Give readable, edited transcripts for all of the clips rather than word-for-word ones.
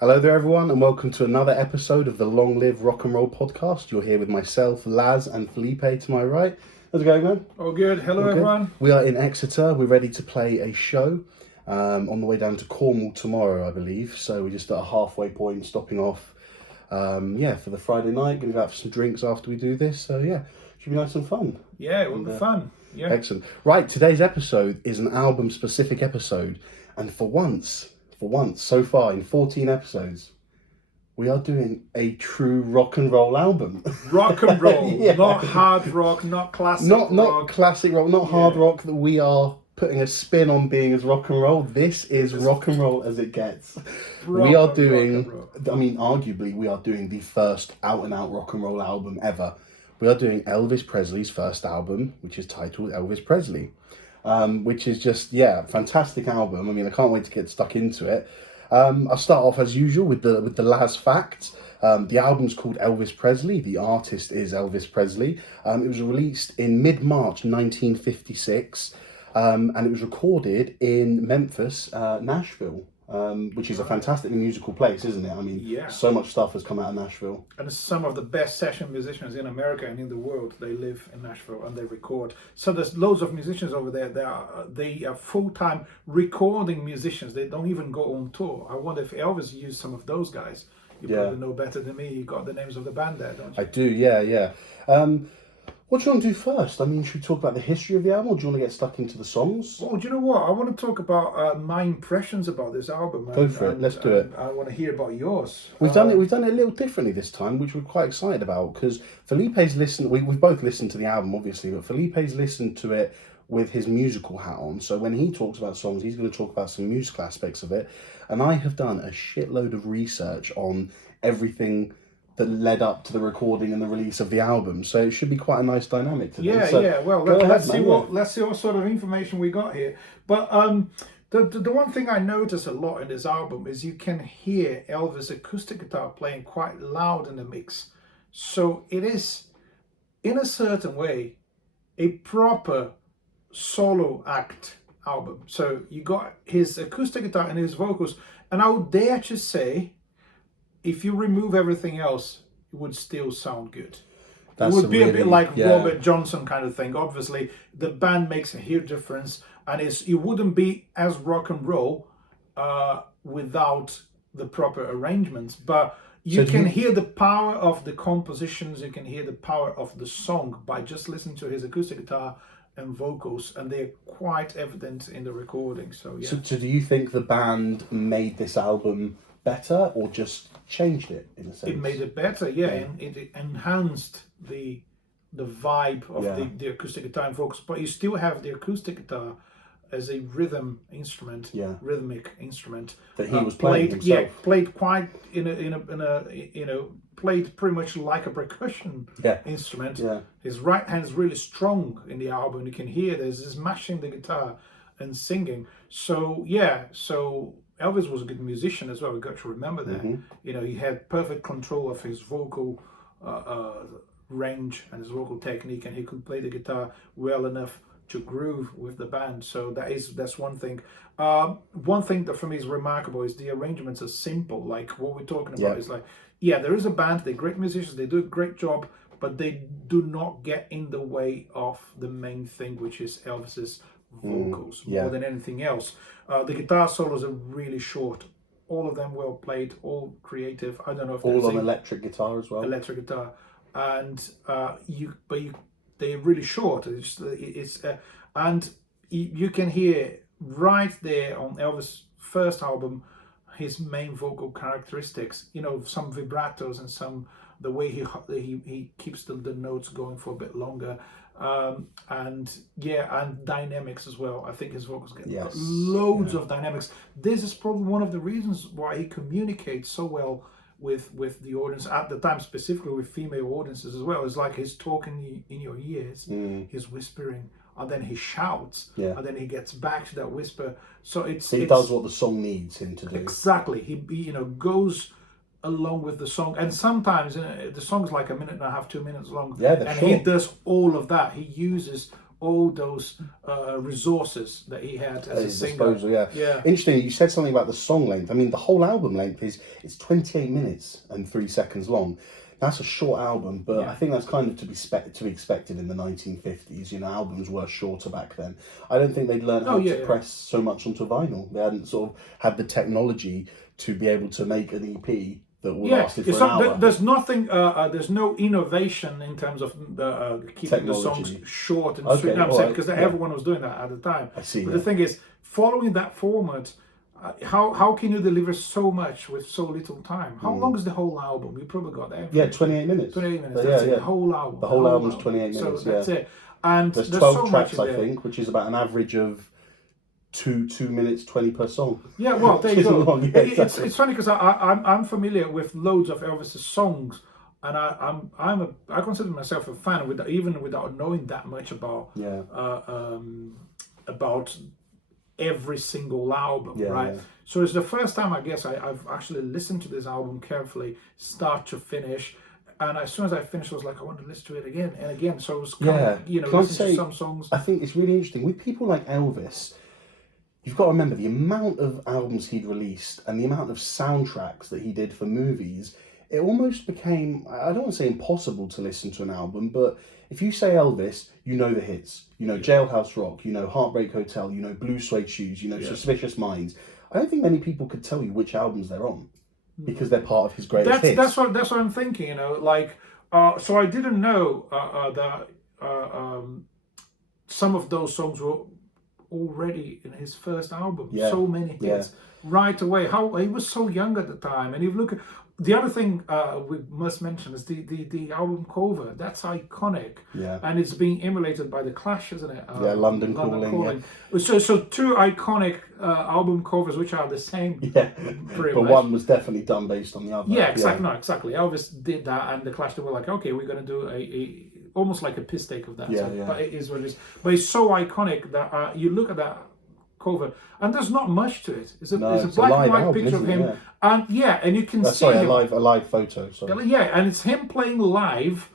Hello there, everyone, and welcome to another episode of the Long Live Rock and Roll podcast. You're here with myself, Laz, and Felipe to my right. How's it going, man? Oh, good. Hello, everyone. We are in Exeter. We're ready to play a show on the way down to Cornwall tomorrow, I believe. So we're just at a halfway point, stopping off, for the Friday night. Going to go out for some drinks after we do this. So, yeah, should be nice and fun. Yeah, it will be fun. Yeah. Excellent. Right, today's episode is an album-specific episode. And for once, so far in 14 episodes, we are doing a true rock and roll album. Rock and roll, not hard rock, not classic rock. Not classic rock, not hard rock that we are putting a spin on being as rock and roll. This is rock and roll as it gets. We are doing, arguably we are doing the first out and out rock and roll album ever. We are doing Elvis Presley's first album, which is titled Elvis Presley. Which is just, fantastic album. I mean, I can't wait to get stuck into it. I'll start off as usual with the last facts. The album's called Elvis Presley. The artist is Elvis Presley. It was released in mid-March 1956, and it was recorded in Memphis, Nashville, which is a fantastic musical place, isn't it? I mean, so much stuff has come out of Nashville. And some of the best session musicians in America and in the world, they live in Nashville and they record. So there's loads of musicians over there. They are full-time recording musicians. They don't even go on tour. I wonder if Elvis used some of those guys. You probably know better than me. You got the names of the band there, don't you? I do, yeah. What do you want to do first? I mean, should we talk about the history of the album, or do you want to get stuck into the songs? Well, do you know what? I want to talk about my impressions about this album. Go for it. Let's do it. I want to hear about yours. We've done it a little differently this time, which we're quite excited about, because Felipe's listened. We've both listened to the album, obviously, but Felipe's listened to it with his musical hat on. So when he talks about songs, he's going to talk about some musical aspects of it. And I have done a shitload of research on everything that led up to the recording and the release of the album, so it should be quite a nice dynamic today. Well, let's see what sort of information we got here. But the one thing I notice a lot in this album is you can hear Elvis' acoustic guitar playing quite loud in the mix. So it is, in a certain way, a proper solo act album. So you got his acoustic guitar and his vocals, and I would dare to say, if you remove everything else, it would still sound good. It would be a bit like Robert Johnson kind of thing. Obviously, the band makes a huge difference, and it wouldn't be as rock and roll without the proper arrangements. But you can hear the power of the compositions, you can hear the power of the song by just listening to his acoustic guitar and vocals, and they're quite evident in the recording. So do you think the band made this album better, or just changed it in a sense? It made it better, and it enhanced the vibe of the acoustic guitar and vocals, but you still have the acoustic guitar as a rhythmic instrument that he was playing himself. Played quite played pretty much like a percussion instrument. His right hand's really strong in the album. You can hear there's this mashing the guitar and singing. So Elvis was a good musician as well. We got to remember that. Mm-hmm. He had perfect control of his vocal range and his vocal technique, and he could play the guitar well enough to groove with the band. So that's one thing. One thing that for me is remarkable is the arrangements are simple. Like what we're talking about is like, there is a band, they're great musicians, they do a great job, but they do not get in the way of the main thing, which is Elvis's vocals more than anything else. The guitar solos are really short. All of them well played, all creative. I don't know if all on electric guitar as well. Electric guitar, and they're really short. And you can hear right there on Elvis' first album his main vocal characteristics. Some vibratos and some the way he keeps the notes going for a bit longer. And dynamics as well. I think his vocals get loads of dynamics. This is probably one of the reasons why he communicates so well with the audience at the time, specifically with female audiences as well. It's like he's talking in your ears, he's whispering, and then he shouts, and then he gets back to that whisper. So he does what the song needs him to do. Exactly. He goes along with the song, and sometimes the song's like a minute and a half, 2 minutes long, and short. He does all of that. He uses all those resources that he had as a singer. Disposal, yeah. Interesting, you said something about the song length. I mean, the whole album length it's 28 minutes and 3 seconds long. That's a short album, but I think that's kind of to be expected in the 1950s. You know, albums were shorter back then. I don't think they'd learned how to press so much onto vinyl. They hadn't sort of had the technology to be able to make an EP that will last for an hour. There's nothing. There's no innovation in terms of keeping the songs short and sweet. Because everyone was doing that at the time. I see. But the thing is, following that format, how can you deliver so much with so little time? How long is the whole album? You probably got that. Yeah, 28 minutes. 28 minutes. That's it. The whole album. The whole album's 28 minutes. So that's it. And there's 12 tracks, I think, which is about an average of 2 minutes 20 per song. Yeah, well, there you go. Long, exactly. It's funny because I'm familiar with loads of Elvis's songs, and I consider myself a fan even without knowing that much about every single album, right? Yeah. So it's the first time I guess I've actually listened to this album carefully, start to finish. And as soon as I finished, I was like, I want to listen to it again and again. So it was kind of, listening to some songs. I think it's really interesting with people like Elvis. You've got to remember the amount of albums he'd released and the amount of soundtracks that he did for movies. It almost became, I don't want to say impossible to listen to an album, but if you say Elvis, you know the hits. You know Jailhouse Rock, you know Heartbreak Hotel, you know Blue Suede Shoes, you know Suspicious Minds. I don't think many people could tell you which albums they're on because they're part of his greatest hits. That's what I'm thinking, you know, like, so I didn't know that some of those songs were already in his first album. So many hits right away. How he was so young at the time. And if you look at the other thing we must mention is the album cover. That's iconic. And it's being emulated by the Clash, isn't it? London Calling. So two iconic album covers which are the same. But one was definitely done based on the other. Exactly. No, exactly. Elvis did that, and the Clash, they were like, okay, we're going to do a almost like a piss take of that. But it is what it is. But it's so iconic that you look at that cover, and there's not much to it. It's a black and white picture of him, and you can see him. a live photo. Sorry. And it's him playing live,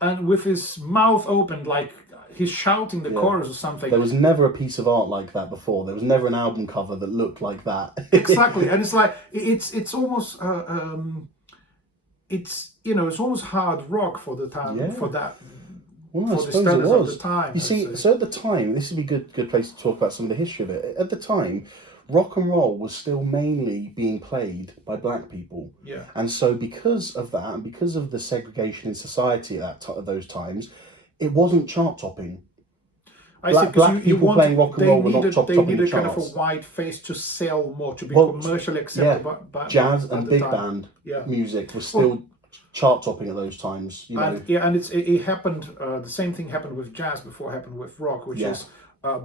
and with his mouth open, like he's shouting the chorus or something. There was never a piece of art like that before. There was never an album cover that looked like that. Exactly, and it's like it's almost it's almost hard rock for the time for that. Well, I suppose it was. Of the time, you see, so at the time, this would be a good place to talk about some of the history of it. At the time, rock and roll was still mainly being played by black people. And so because of that, and because of the segregation in society at those times, it wasn't chart topping. Black people playing rock and roll were not topping the charts. They needed kind of a white face to sell more, to be commercially acceptable. Jazz and big band music was still chart topping at those times, and it happened. The same thing happened with jazz before it happened with rock, which is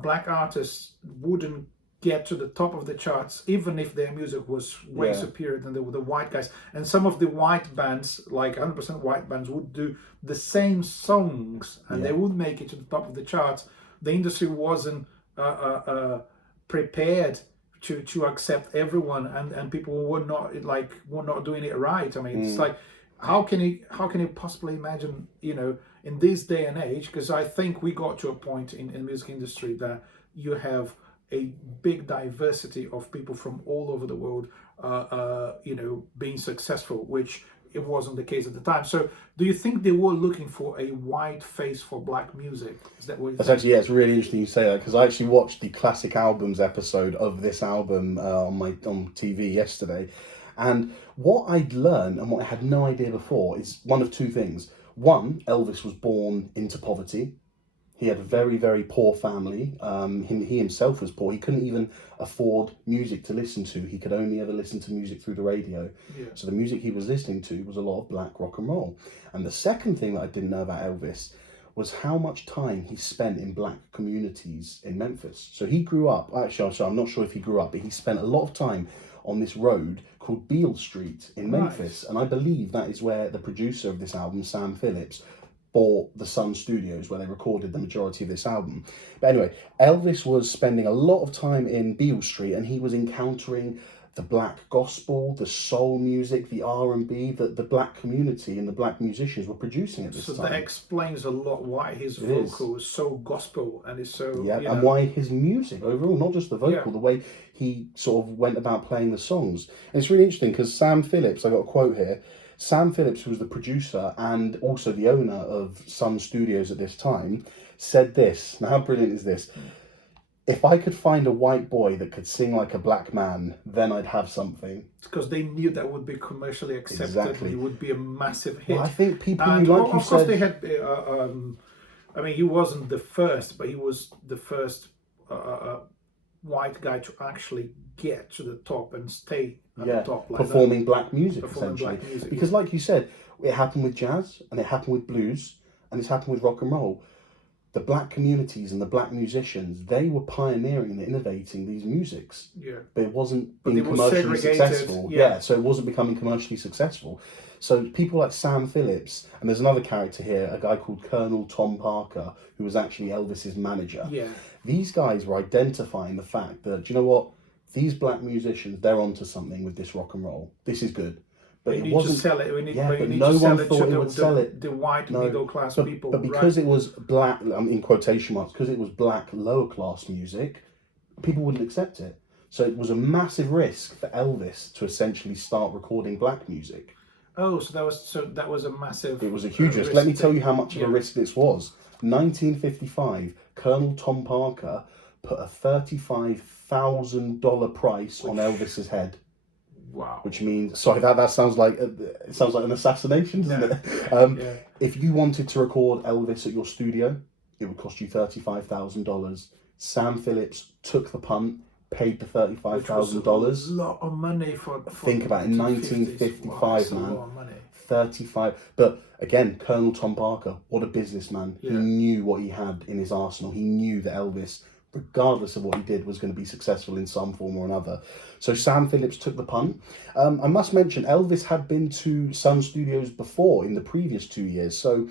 black artists wouldn't get to the top of the charts even if their music was way superior than the white guys. And some of the white bands, like 100% white bands, would do the same songs and they would make it to the top of the charts. The industry wasn't prepared to accept everyone, and people were not doing it right. I mean, it's like, how can you possibly imagine, in this day and age? Because I think we got to a point in the music industry that you have a big diversity of people from all over the world, being successful, which it wasn't the case at the time. So, do you think they were looking for a white face for black music? Is that what you think? Actually, it's really interesting you say that, because I actually watched the Classic Albums episode of this album on TV yesterday. And what I'd learned and what I had no idea before is one of two things. One, Elvis was born into poverty. He had a very, very poor family. He himself was poor. He couldn't even afford music to listen to. He could only ever listen to music through the radio. So the music he was listening to was a lot of black rock and roll. And the second thing that I didn't know about Elvis was how much time he spent in black communities in Memphis. So he grew up, actually, I'm not sure if he grew up, but he spent a lot of time on this road called Beale Street in Memphis. And I believe that is where the producer of this album, Sam Phillips, bought the Sun Studios, where they recorded the majority of this album. But anyway, Elvis was spending a lot of time in Beale Street, and he was encountering the black gospel, the soul music, the R&B that the black community and the black musicians were producing at this So time. that explains a lot why his vocal is so gospel and is so and why his music overall, not just the vocal, the way he sort of went about playing the songs. And it's really interesting because Sam Phillips, I got a quote here. Sam Phillips, who was the producer and also the owner of Sun Studios at this time, said this. Now, how brilliant is this? If I could find a white boy that could sing like a black man, then I'd have something. It's because they knew that would be commercially accepted. Exactly. And it would be a massive hit. Well, I think people, and like you of course, said, they had. I mean, he wasn't the first, but he was the first white guy to actually get to the top and stay at the top, like performing black music, performing essentially. black music, because, like you said, it happened with jazz, and it happened with blues, and it's happened with rock and roll. The black communities and the black musicians, they were pioneering and innovating these musics. Yeah. But it wasn't being commercially successful. Yeah. So it wasn't becoming commercially successful. So people like Sam Phillips, and there's another character here, a guy called Colonel Tom Parker, who was actually Elvis's manager. Yeah. These guys were identifying the fact that, do you know what? These black musicians, they're onto something with this rock and roll. This is good. But it wasn't. To sell it. We need, Yeah, but need no to sell one it thought to it would sell it. The white middle class people. But because it was black, in quotation marks, because it was black lower class music, people wouldn't accept it. So it was a massive risk for Elvis to essentially start recording black music. Oh, so that was a massive. It was a huge risk. Let me tell you how much of a risk this was. 1955, Colonel Tom Parker put a $35,000 price on Elvis's head. Wow. Which means, sorry, that sounds like it sounds like an assassination, doesn't it? If you wanted to record Elvis at your studio, it would cost you $35,000. Sam Phillips took the punt, paid the $35,000. A lot of money for think about it, in 1955, man. A lot of money. 35. But again, Colonel Tom Parker, what a businessman. Yeah. He knew what he had in his arsenal. He knew that Elvis, regardless of what he did, was going to be successful in some form or another. So Sam Phillips took the punt. I must mention, Elvis had been to Sun Studios before in the previous 2 years. So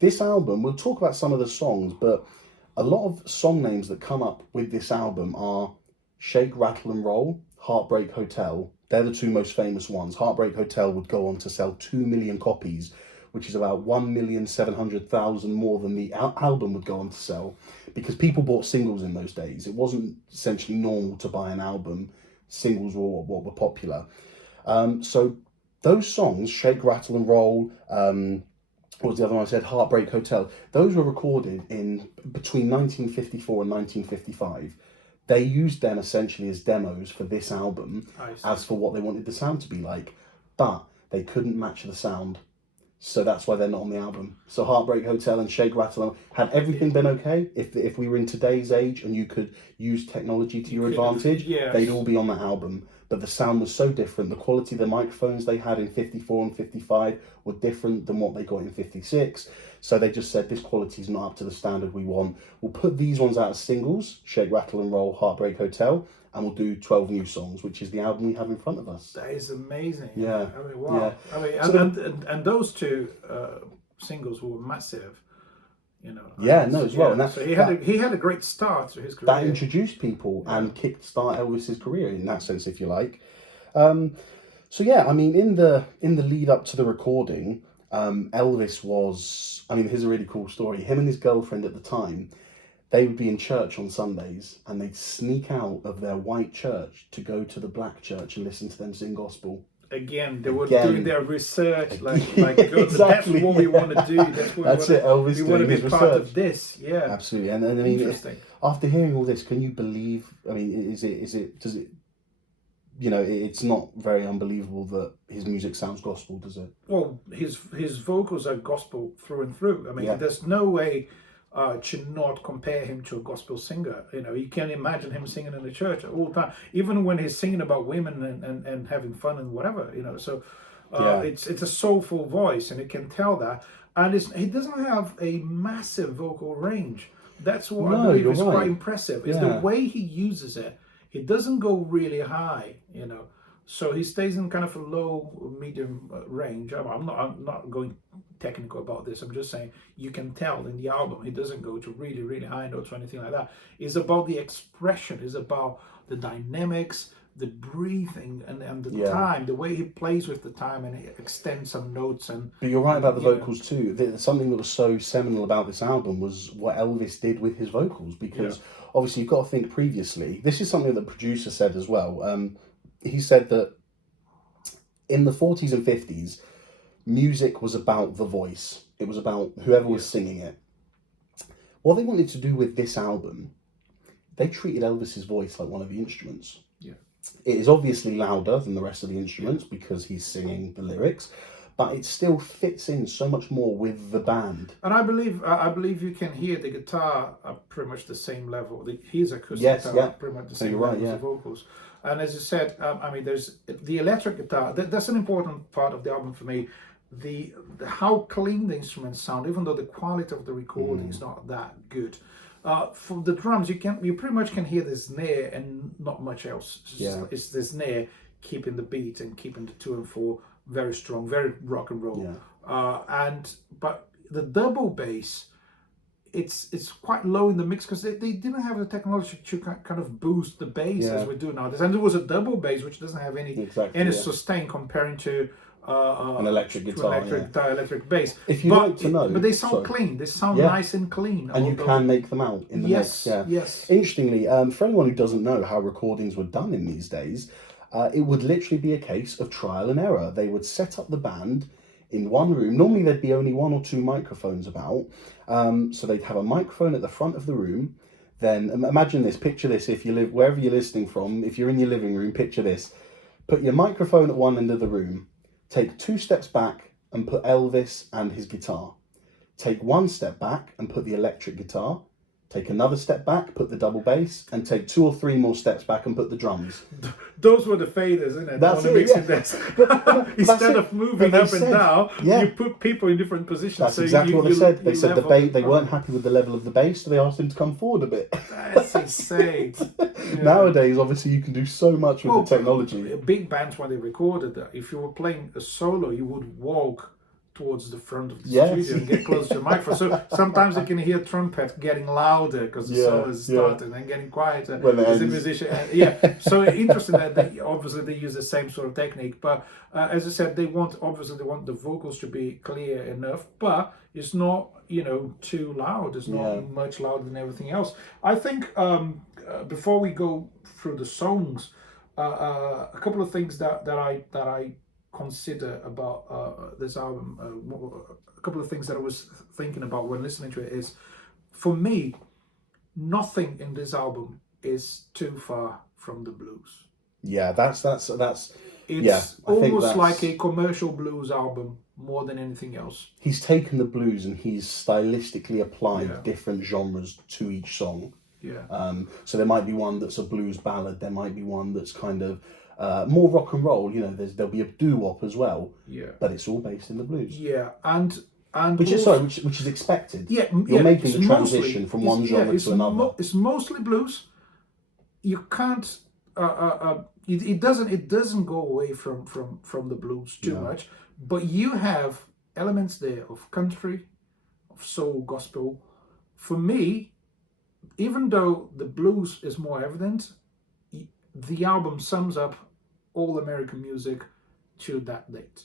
this album, we'll talk about some of the songs, but a lot of song names that come up with this album are Shake, Rattle and Roll, Heartbreak Hotel. They're the two most famous ones. Heartbreak Hotel would go on to sell 2 million copies, which is about 1,700,000 more than the album would go on to sell, because people bought singles in those days. It wasn't essentially normal to buy an album. Singles were what were popular. So those songs, Shake, Rattle and Roll, what was the other one I said? Heartbreak Hotel. Those were recorded in between 1954 and 1955. They used them essentially as demos for this album, as for what they wanted the sound to be like. But they couldn't match the sound. So that's why they're not on the album. So Heartbreak Hotel and Shake, Rattle, had everything been okay, if we were in today's age and you could use technology to your advantage, they'd all be on that album. But the sound was so different. The quality of the microphones they had in 54 and 55 were different than what they got in 56. So they just said, this quality is not up to the standard we want. We'll put these ones out as singles, Shake, Rattle and Roll, Heartbreak Hotel, and we'll do 12 new songs, which is the album we have in front of us. That is amazing. Yeah. I mean, wow. Yeah. I mean, and those two singles were massive. You know. As well. And so he had a great start to his career. That introduced people and kickstart Elvis's career in that sense, if you like. So yeah, I mean, in the lead up to the recording, Elvis was, I mean, here's a really cool story. Him and his girlfriend at the time, they would be in church on Sundays and they'd sneak out of their white church to go to the black church and listen to them sing gospel. Again, they were doing their research, like exactly. That's what we want to do. That's it. Elvis we want to be part of this. Yeah, absolutely. And I mean, after hearing all this, can you believe? I mean, does it? You know, it's not very unbelievable that his music sounds gospel, does it? Well, his vocals are gospel through and through. I mean, there's no way to not compare him to a gospel singer. You know, you can imagine him singing in the church all the time, even when he's singing about women and having fun and whatever, you know. So it's a soulful voice, and it can tell that. And he doesn't have a massive vocal range. That's what I believe is quite impressive. It's the way he uses it. It doesn't go really high, you know. So he stays in kind of a low, medium range. I'm not going technical about this. I'm just saying you can tell in the album he doesn't go to really, really high notes or anything like that. It's about the expression. It's about the dynamics, the breathing and the Yeah. time, the way he plays with the time and he extends some notes and. But you're right about the you know, vocals too. Something that was so seminal about this album was what Elvis did with his vocals, because obviously you've got to think previously. This is something that the producer said as well. He said that in the 40s and 50s, music was about the voice. It was about whoever was singing it. What they wanted to do with this album, they treated Elvis's voice like one of the instruments. Yeah. It is obviously louder than the rest of the instruments because he's singing the lyrics, but it still fits in so much more with the band. And I believe you can hear the guitar at pretty much the same level. His acoustic guitar pretty much the same level as the vocals. And as you said, I mean, there's the electric guitar. That's an important part of the album for me. The how clean the instruments sound, even though the quality of the recording is not that good. For the drums, you pretty much can hear the snare and not much else. It's the snare keeping the beat and keeping the 2 and 4 very strong, very rock and roll. But the double bass, it's quite low in the mix because they didn't have the technology to kind of boost the bass as we do nowadays. And there was a double bass which doesn't have any sustain comparing to an electric guitar, electric bass. If you like to know, but they sound clean. They sound nice and clean, and you can make them out in the mix. Yes. Interestingly, for anyone who doesn't know how recordings were done in these days, it would literally be a case of trial and error. They would set up the band in one room. Normally, there'd be only 1 or 2 microphones about. So they'd have a microphone at the front of the room. Then imagine this. Picture this. If you live wherever you're listening from, if you're in your living room, picture this. Put your microphone at one end of the room. Take 2 steps back and put Elvis and his guitar. Take 1 step back and put the electric guitar. Take another step back, put the double bass, and take 2 or 3 more steps back and put the drums. Those were the faders, isn't it? That's it, Instead of moving up and down, you put people in different positions. That's exactly what they said. They said they weren't happy with the level of the bass, so they asked him to come forward a bit. That's insane. Nowadays, obviously, you can do so much with the technology. Big bands, when they recorded that, if you were playing a solo, you would walk towards the front of the studio and get close to the microphone. So sometimes you can hear trumpet getting louder because the solo is starting and getting quieter as a musician. So interesting that they use the same sort of technique. But as I said, they want the vocals to be clear enough, but it's not too loud. It's not much louder than everything else. I think before we go through the songs, a couple of things that I consider about this album, a couple of things that I was thinking about when listening to it is, for me, nothing in this album is too far from the blues. Yeah, that's it's almost like a commercial blues album more than anything else. He's taken the blues and he's stylistically applied different genres to each song. So there might be one that's a blues ballad, there might be one that's kind of more rock and roll, there'll be a doo-wop as well. But it's all based in the blues. And which is expected. You're making the transition from one genre to another. It's mostly blues. You can't. It doesn't go away from the blues too much. But you have elements there of country, of soul, gospel. For me, even though the blues is more evident, the album sums up all American music to that date.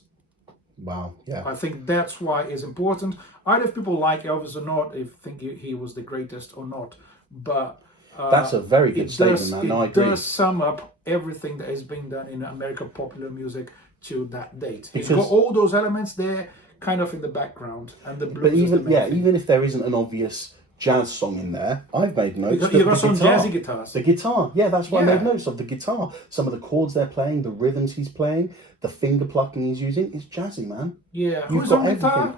Wow, yeah. I think that's why it's important. Either if people like Elvis or not, if think he was the greatest or not, but that's a very good statement, man. I agree. It does sum up everything that is being done in American popular music to that date. It's got all those elements there, kind of in the background, and the blues. But even if there isn't an obvious jazz song in there, I've made notes. You've got some jazzy guitars. The guitar, that's what I made notes of. The guitar, some of the chords they're playing, the rrhythms he's playing, the finger plucking he's using is jazzy, man. Yeah, Who's on guitar?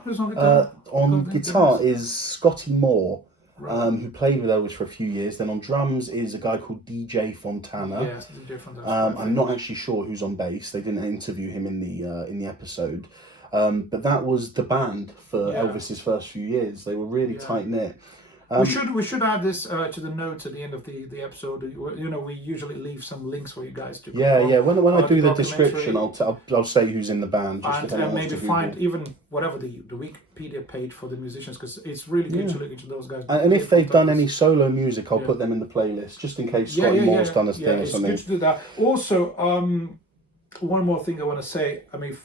On guitar is Scotty Moore, who played with Elvis for a few years. Then on drums is a guy called DJ Fontana. Yes, DJ Fontana. I'm not actually sure who's on bass. They didn't interview him in the episode. But that was the band for Elvis's first few years. They were really tight knit. We should add this to the notes at the end of the episode. You know, we usually leave some links for you guys to. Yeah. When I do the documentary. description, I'll say who's in the band, just if anyone and wants maybe to find Google. even whatever the Wikipedia page for the musicians, because it's really good to look into those guys. And if they've done any solo music, I'll put them in the playlist, just in case Scotty Moore's done a thing or something. It's good to do that. Also, one more thing I want to say. I mean,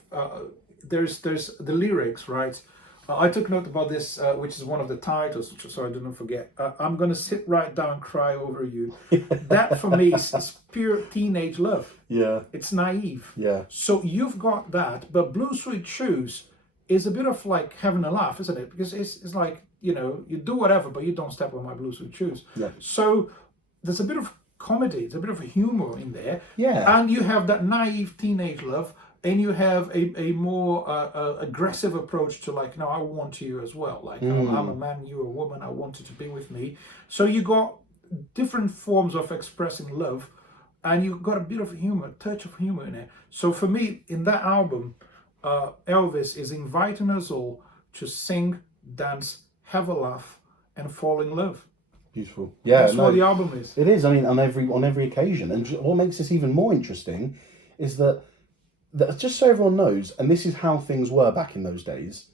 there's the lyrics, right? I took note about this, which is one of the titles, so I didn't forget. I'm gonna sit right down and cry over you. That for me is pure teenage love. Yeah. It's naive. Yeah. So you've got that, but Blue Sweet Shoes is a bit of like having a laugh, isn't it? Because it's like, you know, you do whatever, but you don't step on my blue suede shoes. Yeah. So there's a bit of comedy, there's a bit of humor in there. Yeah. And you have that naive teenage love, and you have a more aggressive approach to like, no, I want you as well. Like, I'm a man, you're a woman, I want you to be with me. So you got different forms of expressing love, and you got a bit of humor, a touch of humor in it. So for me, in that album, Elvis is inviting us all to sing, dance, have a laugh, and fall in love. Beautiful. Yeah, That's what the album is. It is. I mean, on every occasion. And what makes this even more interesting is that just so everyone knows, and this is how things were back in those days,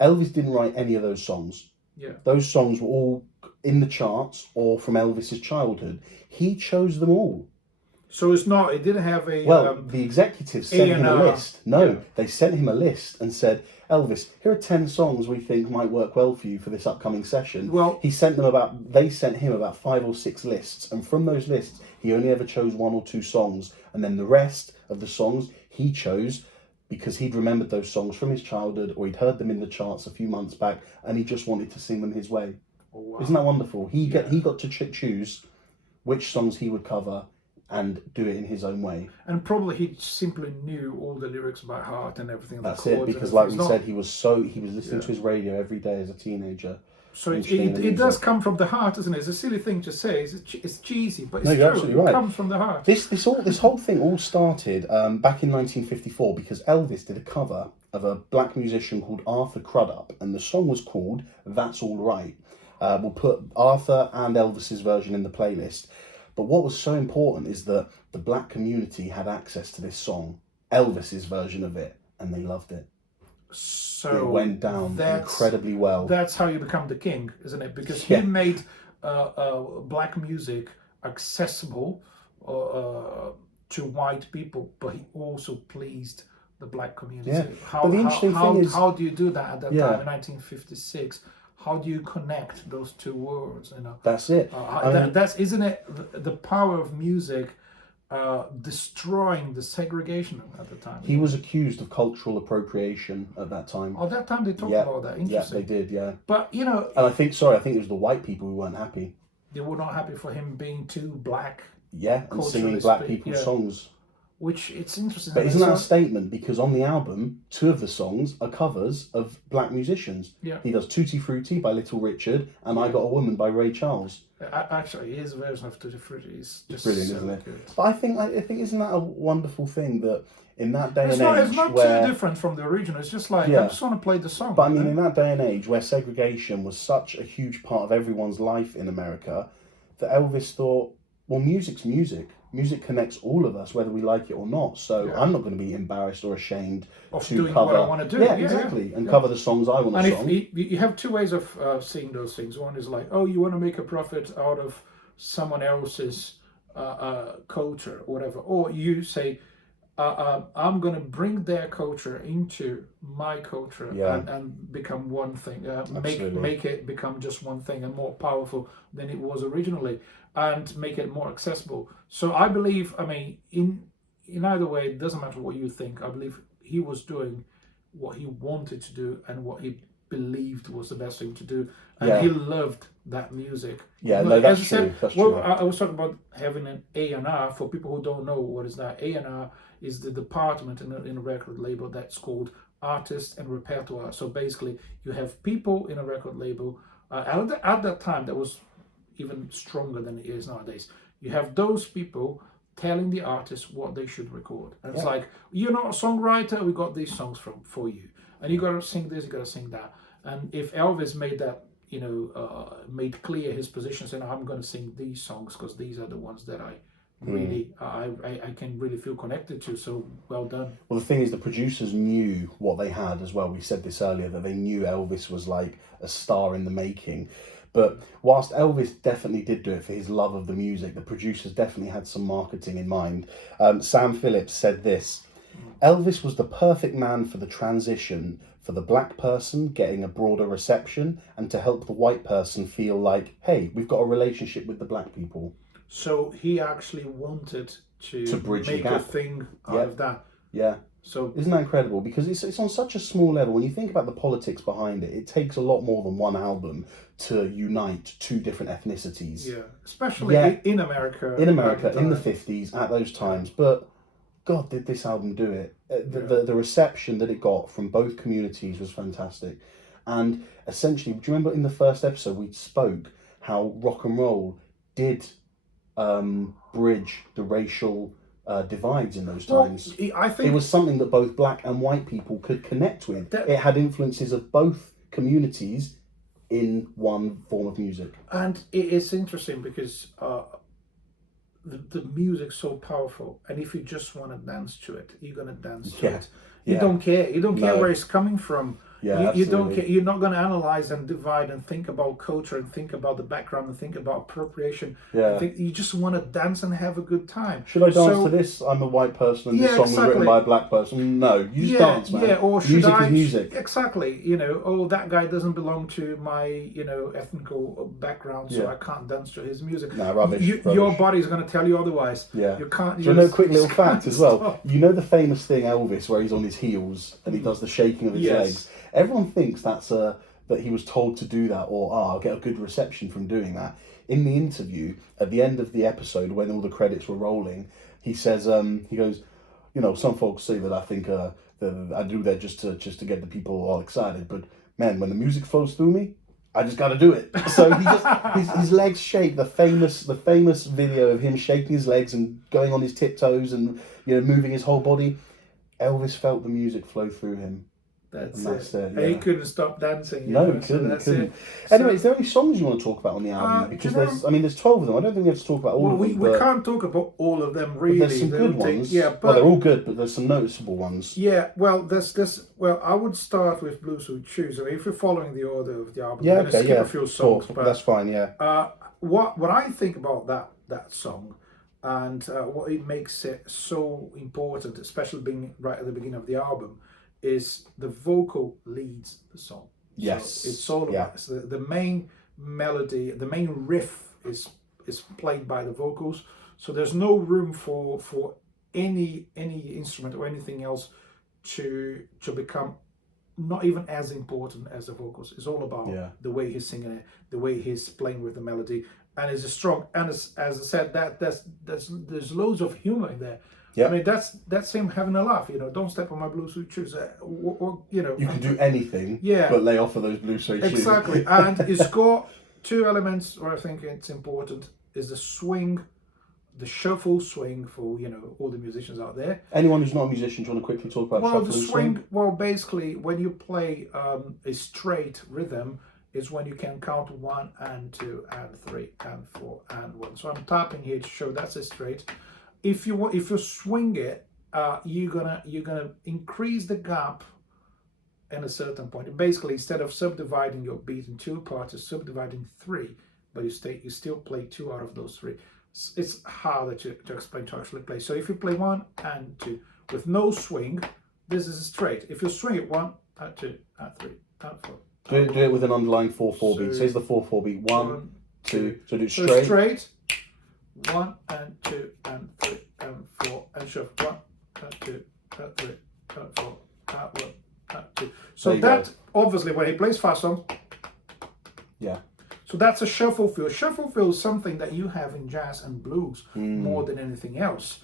Elvis didn't write any of those songs. Yeah. Those songs were all in the charts or from Elvis's childhood. He chose them all. So it's not, it didn't have a... Well, the executives sent him a list. No, they sent him a list and said, Elvis, here are 10 songs we think might work well for you for this upcoming session. Well, they sent him about 5 or 6 lists, and from those lists, he only ever chose 1 or 2 songs, and then the rest of the songs he chose because he'd remembered those songs from his childhood, or he'd heard them in the charts a few months back, and he just wanted to sing them his way. Oh, wow. Isn't that wonderful? He got to choose which songs he would cover and do it in his own way. And probably he simply knew all the lyrics by heart and everything. That's it, because like we said, he was listening to his radio every day as a teenager. So it does come from the heart, isn't it? It's a silly thing to say. It's cheesy, but it's you're true. absolutely right. It comes from the heart. This whole thing all started back in 1954 because Elvis did a cover of a black musician called Arthur Crudup, and the song was called "That's All Right." We'll put Arthur and Elvis's version in the playlist. But what was so important is that the black community had access to this song, Elvis's version of it, and they loved it. So it went down incredibly well. That's how you become the king, isn't it? Because he made black music accessible to white people, but he also pleased the black community. Yeah. But the interesting thing is, how do you do that at that time in 1956? How do you connect those two worlds? You know, that's it. Isn't it the power of music destroying the segregation at the time? He was accused of cultural appropriation at that time. At that time they talked about that. Interesting. Yeah, they did. Yeah. But you know, and I think it was the white people who weren't happy. They were not happy for him being too black. Yeah, and singing black people's songs. Which it's interesting. But isn't that a statement? Because on the album, 2 of the songs are covers of black musicians. Yeah. He does Tutti Frutti by Little Richard and I Got a Woman by Ray Charles. Actually, his version of Tutti Frutti is just brilliant, isn't it? Good. But I think isn't that a wonderful thing that in that day and age, it's not too different from the original. It's just like I just want to play the song. But I mean, in that day and age where segregation was such a huge part of everyone's life in America, that Elvis thought, well, music's music. Music connects all of us, whether we like it or not. So I'm not going to be embarrassed or ashamed of to doing cover what I want to do. Yeah, exactly, and cover the songs I want to sing. And you have 2 ways of seeing those things. One is like, oh, you want to make a profit out of someone else's culture or whatever, or you say, I'm going to bring their culture into my culture and become one thing, make it become just one thing and more powerful than it was originally, and make it more accessible. So I believe, I mean, in either way, it doesn't matter what you think, I believe he was doing what he wanted to do and what he believed was the best thing to do, and he loved that music. Yeah, no, that's true. That's true. I was talking about having an A&R. For people who don't know what is that, A&R is the department in a record label that's called artist and repertoire. So basically, you have people in a record label. At that time, that was even stronger than it is nowadays. You have those people telling the artist what they should record. And it's like, you're not a songwriter, we got these songs for you. And you got to sing this, you got to sing that. And if Elvis made that made clear his position, saying, I'm going to sing these songs because these are the ones that I really I can really feel connected to. So well done. Well, the thing is, the producers knew what they had as well. We said this earlier, that they knew Elvis was like a star in the making. But whilst Elvis definitely did do it for his love of the music, the producers definitely had some marketing in mind. Sam Phillips said this: Elvis was the perfect man for the transition, for the black person getting a broader reception, and to help the white person feel like, hey, we've got a relationship with the black people. So he actually wanted to bridge the make a gap. thing out of that. Yeah. So isn't that incredible? Because it's on such a small level. When you think about the politics behind it, it takes a lot more than one album to unite two different ethnicities. Yeah, especially in America. In America, in the 50s, at those times. But God, did this album do it. The reception that it got from both communities was fantastic. And essentially, do you remember in the first episode we spoke how rock and roll did bridge the racial divides in those times? I think it was something that both black and white people could connect with. It had influences of both communities in one form of music. And it's interesting because the music's so powerful, and if you just want to dance to it, you're gonna dance to it. You don't care. You don't care where it's coming from. You don't care. You're not going to analyze and divide and think about culture and think about the background and think about appropriation. You just want to dance and have a good time. Should I dance to this? I'm a white person and this song was written by a black person. No, you just dance, man. Or should music I? Is music. Exactly. That guy doesn't belong to my, ethnical background, so I can't dance to his music. No, rubbish. Your body's going to tell you otherwise. Yeah. You can't. Do you know a quick little fact as well? Stop. You know the famous thing, Elvis, where he's on his heels and he does the shaking of his legs? Everyone thinks that he was told to do that, or I'll get a good reception from doing that. In the interview, at the end of the episode, when all the credits were rolling, he says, he goes, some folks say that I think that I do that just to get the people all excited, but man, when the music flows through me, I just got to do it. So he just his legs shake. The famous video of him shaking his legs and going on his tiptoes and moving his whole body. Elvis felt the music flow through him. That's it. Yeah. He couldn't stop dancing. No, he couldn't. Anyway, is there any songs you want to talk about on the album? Because there's 12 of them. I don't think we have to talk about all of them. We can't talk about all of them, really. There's some good ones. But they're all good, but there's some noticeable ones. Yeah, well, there's this. Well, I would start with Blue Suede Shoes. I mean, if you're following the order of the album, I'm going to skip a few songs. But that's fine. Yeah. What I think about that song, and what it makes it so important, especially being right at the beginning of the album, is the vocal leads the song. Yes. So it's all about the main melody, the main riff is played by the vocals. So there's no room for any instrument or anything else to become not even as important as the vocals. It's all about the way he's singing it, the way he's playing with the melody, and it's a strong. And as I said, there's loads of humor in there. Yeah. I mean, that's him having a laugh. Don't step on my blue suede shoes. You can do anything. But lay off of those blue suede shoes. Exactly. And it's got two elements where I think it's important: is the swing, the shuffle swing for all the musicians out there. Anyone who's not a musician, do you want to quickly talk about shuffle and swing? Well, basically, when you play a straight rhythm, is when you can count 1 and 2 and 3 and 4 and 1. So I'm tapping here to show that's a straight. If you swing it, you're gonna increase the gap in a certain point. Basically, instead of subdividing your beat in 2 parts, you're subdividing 3, but you still play 2 out of those 3. It's harder to explain to actually play. So if you play 1 and 2 with no swing, this is straight. If you swing it 1 and 2 and 3 and 4. Do it with an underlying 4/4 beat. So here's the 4/4 beat. 1, 2. So do it straight. So straight. 1 and 2 and 3 and 4 and shuffle 1 and 2 and 3 and 4 and 1 and 2. So that obviously when he plays fast songs, so that's a shuffle feel. Shuffle feel is something that you have in jazz and blues more than anything else,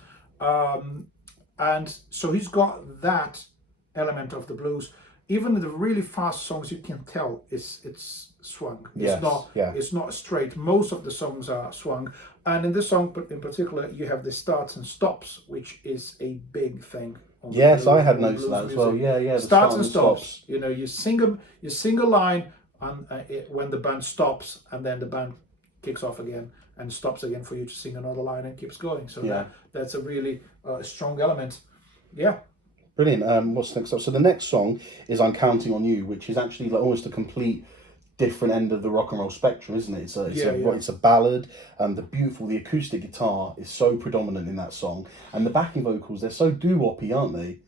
and so he's got that element of the blues. Even the really fast songs, you can tell it's swung. It's not straight. Most of the songs are swung. And in this song in particular, you have the starts and stops, which is a big thing. Yes, I had noticed that as well. Yeah. Starts and stops. You sing a line, and when the band stops, and then the band kicks off again and stops again for you to sing another line and keeps going. So that's a really strong element. Yeah. Brilliant. What's next up? So the next song is "I'm Counting on You," which is actually like almost a complete different end of the rock and roll spectrum, isn't it? It's a ballad. The acoustic guitar is so predominant in that song, and the backing vocals, they're so doo-woppy, aren't they?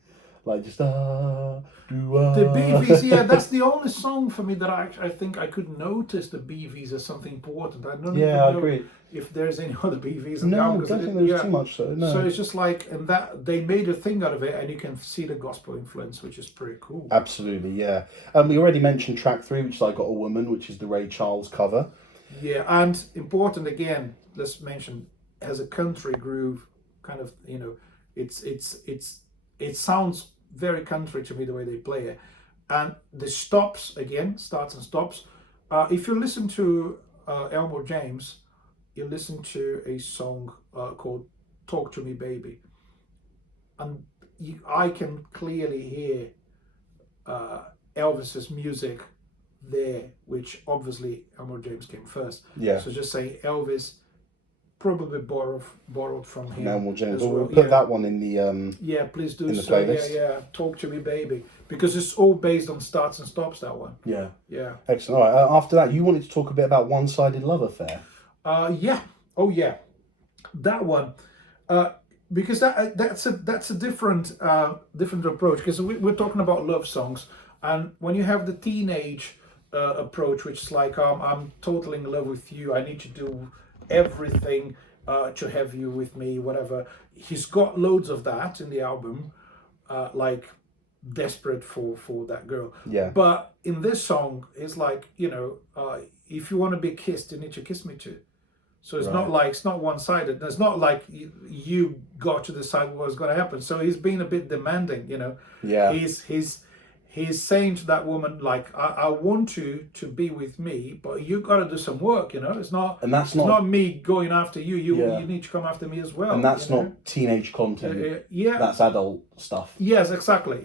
Like just The BVs, that's the only song for me that I think I could notice the BVs as something important. I don't even know agree. if there's any other BVs. No, I don't think there's too much. No. So it's just like, and that they made a thing out of it, and you can see the gospel influence, which is pretty cool. Absolutely, yeah. We already mentioned track 3, which is "I Got a Woman," which is the Ray Charles cover. Yeah, and important again, let's mention, has a country groove, kind of, it sounds very country to me the way they play it, and the stops again, starts and stops. If you listen to Elmore James, you listen to a song called "Talk to Me, Baby," and I can clearly hear Elvis's music there, which obviously Elmore James came first. Yeah. So just saying, Elvis probably borrowed from him. Elmore James. Well. We'll put that one in the please do in the so. playlist. Yeah. Talk to Me, Baby, because it's all based on starts and stops. That one. Yeah. Excellent. All right. After that, you wanted to talk a bit about "One-Sided Love Affair." That one. Because that's a different approach, because we're talking about love songs, and when you have the teenage approach, which is like I'm totally in love with you, I need to do everything to have you with me, whatever. He's got loads of that in the album, like desperate for that girl. Yeah. But in this song, it's like, if you want to be kissed, you need to kiss me too. So it's not like, it's not one-sided. It's not like you got to decide what was going to happen. So he's being a bit demanding, Yeah. He's saying to that woman, like, I want you to be with me, but you got to do some work, It's not, and that's not me going after you. You need to come after me as well. And that's not teenage content. That's adult stuff. Yes, exactly.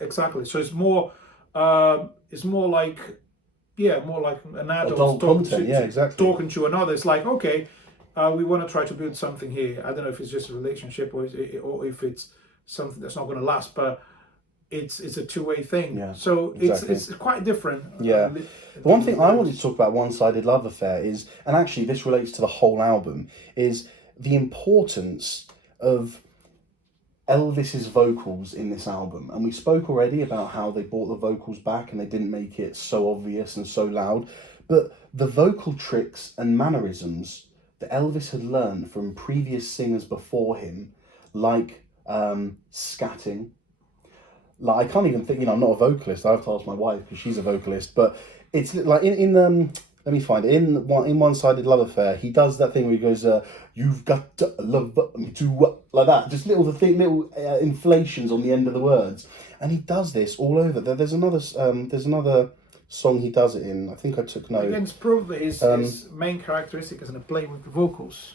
Exactly. So it's more like, more like an adult content. Exactly. Talking to another. It's like, okay, we want to try to build something here. I don't know if it's just a relationship or if it's something that's not going to last, but it's a two-way thing. Yeah, so exactly. it's quite different. Yeah. The one thing I wanted to talk about "One-Sided Love Affair" is, and actually this relates to the whole album, is the importance of Elvis's vocals in this album. And we spoke already about how they brought the vocals back and they didn't make it so obvious and so loud. But the vocal tricks and mannerisms that Elvis had learned from previous singers before him, like scatting. Like, I can't even think, I'm not a vocalist. I have to ask my wife because she's a vocalist. But it's like in let me find it. In "One-Sided Love Affair," he does that thing where he goes, "You've got to love me too," like that. Just little inflations on the end of the words, and he does this all over. There's another song he does it in. I think I took note. Again, it's probably his main characteristic is in playing with the vocals.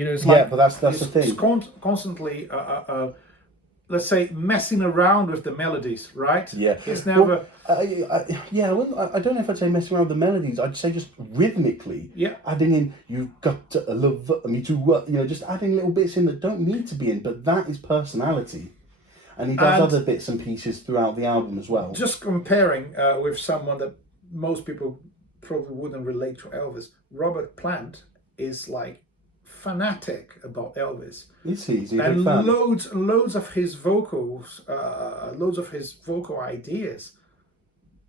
It's like, but that's the thing. It's constantly, let's say, messing around with the melodies, right? Yeah. It's never. I don't know if I'd say messing around with the melodies. I'd say just rhythmically. Yeah. Adding in, "You've got to love me too," just adding little bits in that don't need to be in, but that is personality. And he does other bits and pieces throughout the album as well. Just comparing with someone that most people probably wouldn't relate to Elvis, Robert Plant is like fanatic about Elvis. Is he? Is he a and big fan? loads of his vocals, loads of his vocal ideas,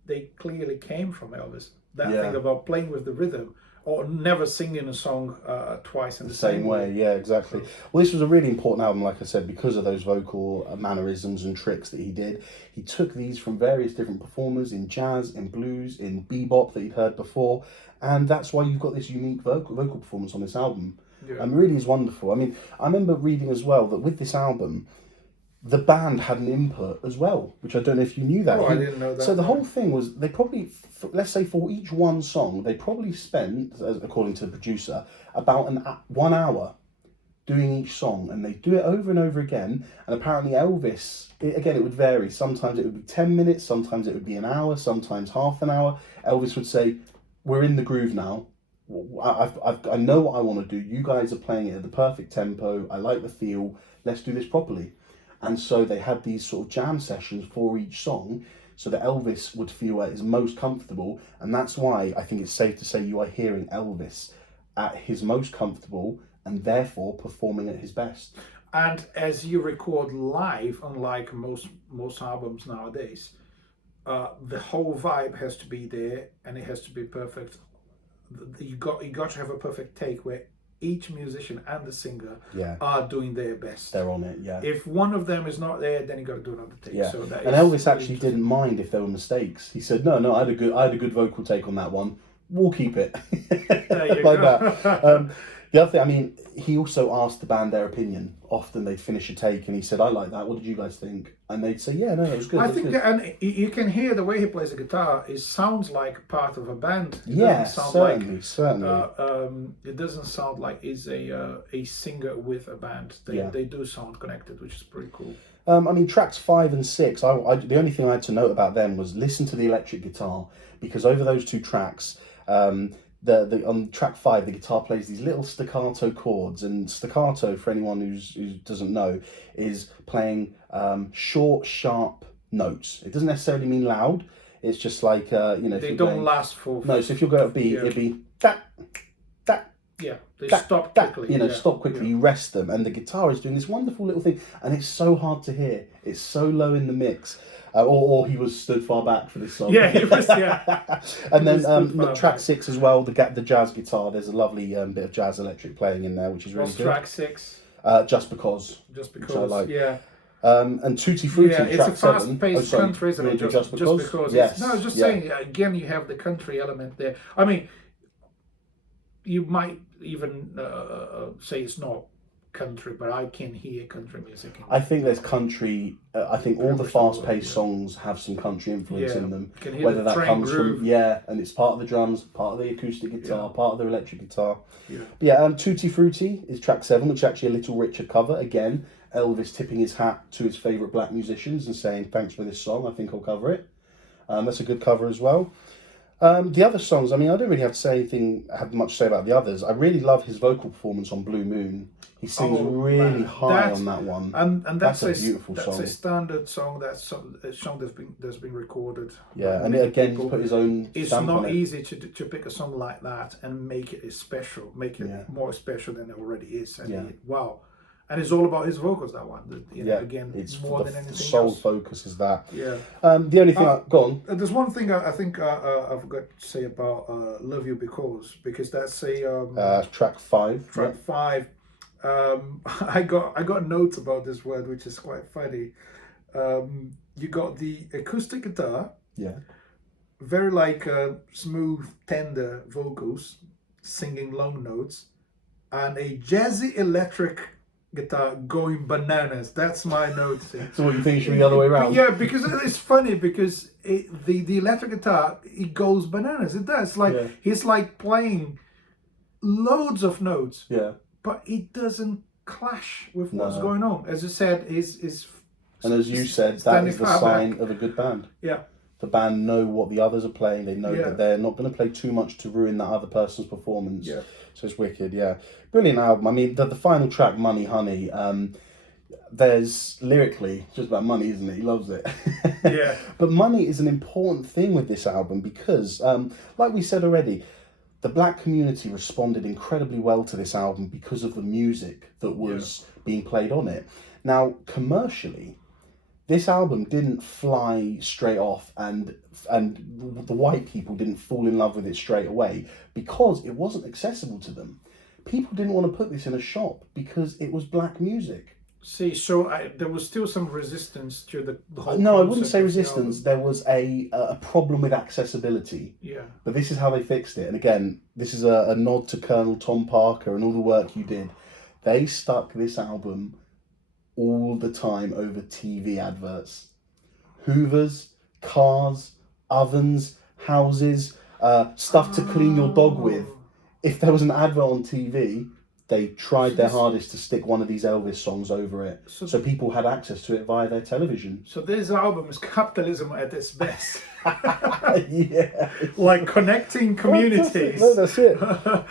they clearly came from Elvis. That thing about playing with the rhythm, or never singing a song twice in the same way. Yeah, exactly. Well, this was a really important album, like I said, because of those vocal mannerisms and tricks that he did. He took these from various different performers in jazz, in blues, in bebop that he'd heard before, and that's why you've got this unique vocal performance on this album. Yeah. And really is wonderful. I mean, I remember reading as well that with this album, the band had an input as well, which I don't know if you knew that. I didn't know that. So the whole thing was, they probably, let's say for each one song, they probably spent, according to the producer, about 1 hour doing each song, and they do it over and over again. And apparently Elvis, it would vary. Sometimes it would be 10 minutes, sometimes it would be an hour, sometimes half an hour. Elvis would say, we're in the groove now. I know what I want to do. You guys are playing it at the perfect tempo. I like the feel. Let's do this properly. And so they had these sort of jam sessions for each song so that Elvis would feel at his most comfortable. And that's why I think it's safe to say you are hearing Elvis at his most comfortable and therefore performing at his best. And as you record live, unlike most albums nowadays, the whole vibe has to be there and it has to be perfect. You got to have a perfect take where each musician and the singer are doing their best. They're on it, yeah. If one of them is not there, then you got to do another take. Yeah. So that and Elvis actually didn't mind if there were mistakes. He said, "No, I had a good vocal take on that one. We'll keep it." There you like go. that. The other thing, I mean, he also asked the band their opinion. Often they'd finish a take and he said, "I like that. What did you guys think?" And they'd say, "Yeah, no, it was good." I think that, and you can hear the way he plays the guitar. It sounds like part of a band. It certainly. It doesn't sound like he's a singer with a band. They do sound connected, which is pretty cool. I mean, tracks 5 and 6. The only thing I had to note about them was listen to the electric guitar, because over those two tracks, on track 5, the guitar plays these little staccato chords, and staccato, for anyone who doesn't know, is playing short, sharp notes. It doesn't necessarily mean loud. It's just like they don't last for. No, so if you go to B, it'd be that. Yeah, they stop quickly. Stop quickly. You rest them, and the guitar is doing this wonderful little thing, and it's so hard to hear. It's so low in the mix. Or he was stood far back for this song. Yeah, he was. Yeah. And then track 6 as well, the jazz guitar. There's a lovely bit of jazz electric playing in there, which is really good. Track 6? Just because. Just because. Which I like. Yeah. And Tutti Frutti, yeah, track 7. It's a fast-paced country, isn't it? Just because. Yes. No, I was just saying. Again, you have the country element there. I mean, you might even say it's not country, but I can hear country music. I think there's country. I think all the fast-paced songs have some country influence in them. Can hear whether the that comes groove. from and it's part of the drums, part of the acoustic guitar, part of the electric guitar. Yeah. Tutti Frutti is track 7, which is actually a little richer cover. Again, Elvis tipping his hat to his favourite black musicians and saying, "Thanks for this song. I think I'll cover it." That's a good cover as well. The other songs, I mean, I don't really have much to say about the others. I really love his vocal performance on Blue Moon. He sings really high on that one. And that's a beautiful song. That's a standard song. That's a song that's been recorded. Yeah, and again, he's put his own It's stamp on not it. easy to pick a song like that and make it special, make it more special than it already is. And wow. And it's all about his vocals, that one. Again, it's more than anything sole else. focus is that. Yeah. The only thing go on. There's one thing I think I forgot to say about "Love You" because that's a Track 5. track 5. I got notes about this word, which is quite funny. You got the acoustic guitar. Yeah. Very smooth, tender vocals, singing long notes, and a jazzy electric guitar going bananas. That's my note. So what, you think it should be the other way around? Yeah, because it's funny because the electric guitar, it goes bananas. It does. He's playing loads of notes. Yeah. But it doesn't clash with what's going on. As you said, and as you said, that is the sign of a good band. Yeah. The band know what the others are playing. They know that they're not going to play too much to ruin that other person's performance. Yeah. So it's wicked, Brilliant album. I mean, the final track, Money Honey, there's lyrically just about money, isn't it? He loves it. Yeah. But money is an important thing with this album because, like we said already, the black community responded incredibly well to this album because of the music that was being played on it. Now, commercially, this album didn't fly straight off, and the white people didn't fall in love with it straight away because it wasn't accessible to them. People didn't want to put this in a shop because it was black music. See, so there was still some resistance to the whole. No, I wouldn't say resistance. There was a problem with accessibility. Yeah. But this is how they fixed it. And again, this is a nod to Colonel Tom Parker and all the work you did. They stuck this album all the time over TV adverts. Hoovers, cars, ovens, houses, stuff to clean your dog with. If there was an advert on TV, they tried their hardest to stick one of these Elvis songs over it, so people had access to it via their television. So this album is capitalism at its best. Yeah, like connecting communities. No, that's it.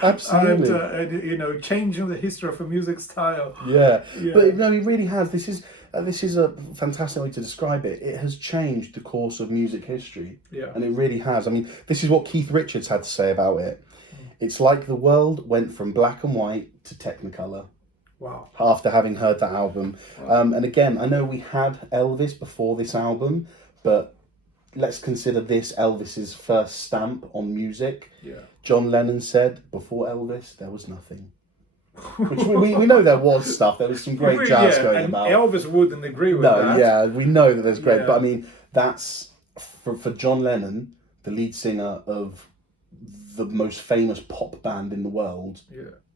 Absolutely. And you know, changing the history of a music style. Yeah. But no, it really has. This is a fantastic way to describe it. It has changed the course of music history. Yeah. And it really has. I mean, this is what Keith Richards had to say about it. It's like the world went from black and white to Technicolor. Wow. After having heard that album. Wow. And again, I know we had Elvis before this album, but let's consider this Elvis's first stamp on music. Yeah. John Lennon said, before Elvis, there was nothing. Which we know there was stuff. There was some great jazz going and about. Elvis wouldn't agree with that. Yeah, we know that there's great. But I mean, that's, for John Lennon, the lead singer of the most famous pop band in the world,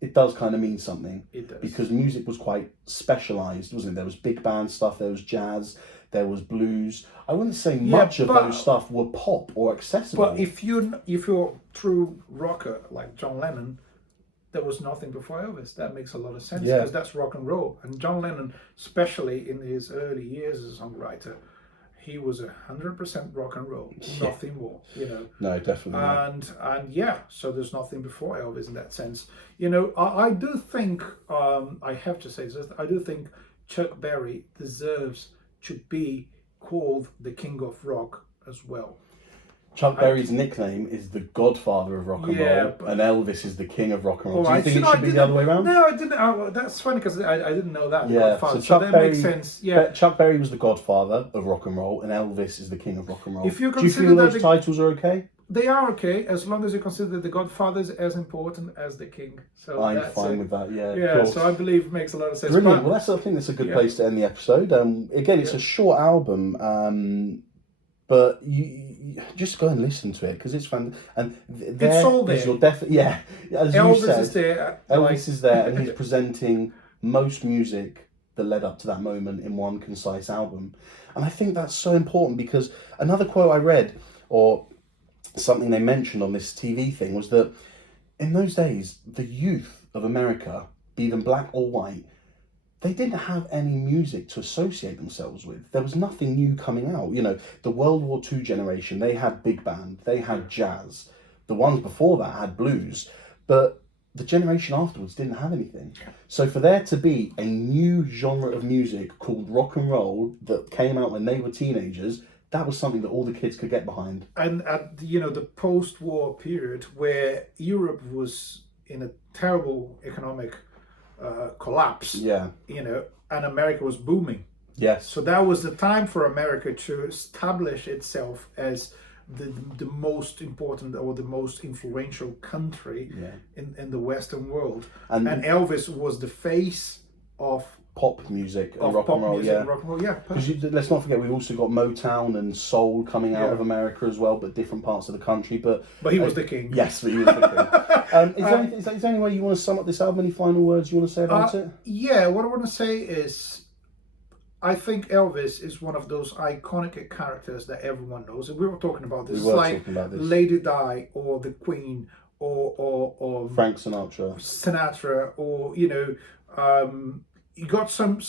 it does kind of mean something. It does. Because music was quite specialised, wasn't it? There was big band stuff, there was jazz, there was blues. I wouldn't say much of those stuff were pop or accessible. But if you're a true rocker like John Lennon, there was nothing before Elvis. That makes a lot of sense because that's rock and roll. And John Lennon, especially in his early years as a songwriter, he was 100% rock and roll, nothing more, you know. No, definitely not. And yeah, so there's nothing before Elvis in that sense. You know, I do think, I have to say this, I do think Chuck Berry deserves to be called the King of Rock as well. Chuck Berry's nickname is the Godfather of rock and roll, and Elvis is the King of rock and roll. Do you think it should be the other way around? No, I didn't. That's funny because I didn't know that. Yeah, so that makes sense. Yeah, Chuck Berry was the Godfather of rock and roll, and Elvis is the King of rock and roll. If you Do you feel those titles are okay? They are okay as long as you consider the Godfather is as important as the King. So I'm fine with that. Yeah. Yeah. So I believe it makes a lot of sense. Brilliant. Well, I think that's a good place to end the episode. Again, it's a short album. But you just go and listen to it because it's fun. And it's all there. As Elvis you said, is there. Elvis is there, and he's presenting most music that led up to that moment in one concise album. And I think that's so important because another quote I read, or something they mentioned on this TV thing, was that in those days, the youth of America, be them black or white, they didn't have any music to associate themselves with. There was nothing new coming out. You know, the World War II generation, they had big band, they had jazz. The ones before that had blues. But the generation afterwards didn't have anything. So for there to be a new genre of music called rock and roll that came out when they were teenagers, that was something that all the kids could get behind. And at the post-war period where Europe was in a terrible economic collapse, and America was booming. Yes. So that was the time for America to establish itself as the most important or the most influential country in the Western world. And Elvis was the face of pop music and rock and roll. Because let's not forget, we've also got Motown and soul coming out of America as well, but different parts of the country. But he was the king. Yes, but he was the king. Is there any way you want to sum up this album? Any final words you want to say about it? Yeah, what I want to say is, I think Elvis is one of those iconic characters that everyone knows. And we were talking about this. Lady Di or the Queen or Frank Sinatra. Or you got some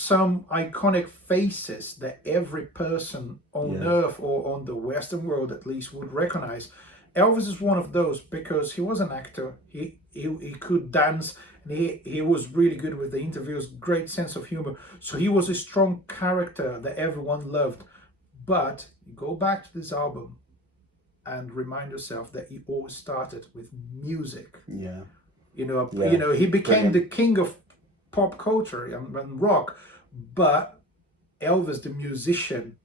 iconic faces that every person on Earth or on the Western world at least would recognize. Elvis is one of those because he was an actor. He could dance, and he was really good with the interviews, great sense of humor. So he was a strong character that everyone loved. But you go back to this album and remind yourself that he always started with music. Yeah. He became the king of pop culture and rock, but Elvis the musician,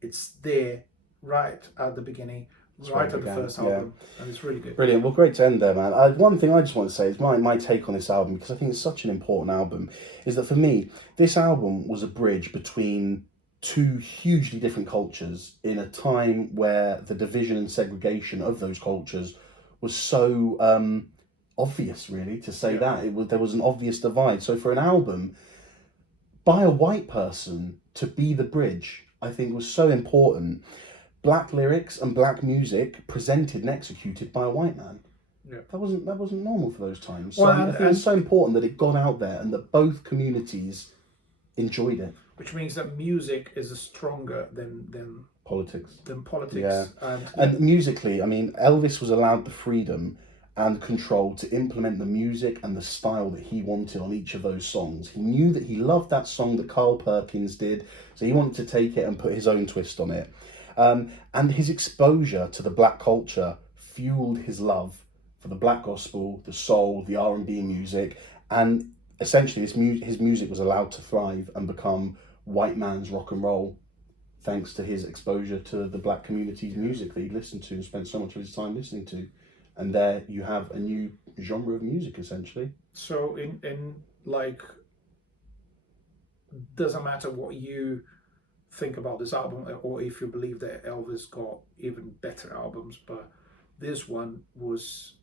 it's there right at the beginning, right at the first album, and it's really good. Brilliant. Well, great to end there, man. One thing I just want to say is my take on this album, because I think it's such an important album, is that for me, this album was a bridge between two hugely different cultures in a time where the division and segregation of those cultures was so obvious, really, to say that. There was an obvious divide. So for an album by a white person to be the bridge, I think was so important. Black lyrics and black music presented and executed by a white man. Yeah. That wasn't normal for those times. So Well, I think it's so important that it got out there and that both communities enjoyed it. Which means that music is stronger than Politics. Yeah. And musically, I mean, Elvis was allowed the freedom and control to implement the music and the style that he wanted on each of those songs. He knew that he loved that song that Carl Perkins did, so he wanted to take it and put his own twist on it. And his exposure to the black culture fueled his love for the black gospel, the soul, the R&B music, and essentially his music was allowed to thrive and become white man's rock and roll, thanks to his exposure to the black community's music that he listened to and spent so much of his time listening to. And there you have a new genre of music, essentially. So in like, doesn't matter what you think about this album or if you believe that Elvis got even better albums, but this one was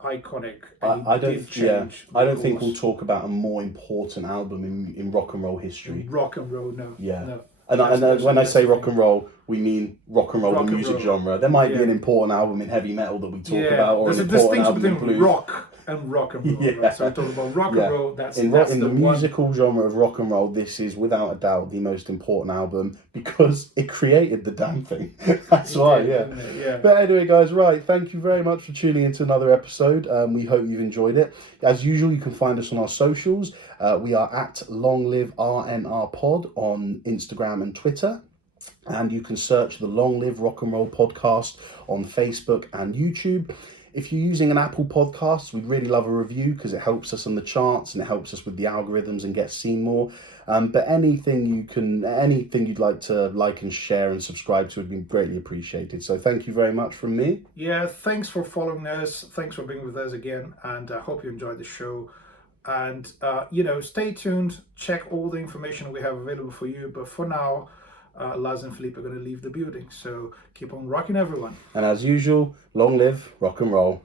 iconic. I don't think we'll talk about a more important album in rock and roll history. In rock and roll, no. Yeah. No. And when I say rock and roll, we mean rock and roll, the music genre. There might be an important album in heavy metal that we talk about, or there's an a important distinction album in between blues. rock and roll. Right? So we're talking about rock and roll. That's in the the musical genre of rock and roll. This is without a doubt the most important album because it created the damn thing. That's why, yeah. But anyway, guys, right? Thank you very much for tuning into another episode. We hope you've enjoyed it. As usual, you can find us on our socials. We are at Long Live RNR Pod on Instagram and Twitter. And you can search the Long Live Rock and Roll Podcast on Facebook and YouTube. If you're using an Apple Podcast, we'd really love a review because it helps us on the charts and it helps us with the algorithms and get seen more. But anything you'd like to like and share and subscribe to would be greatly appreciated. So thank you very much from me. Yeah, thanks for following us. Thanks for being with us again. And I hope you enjoyed the show. And, stay tuned. Check all the information we have available for you. But for now, Laz and Philippe are going to leave the building. So keep on rocking, everyone. And as usual, long live rock and roll.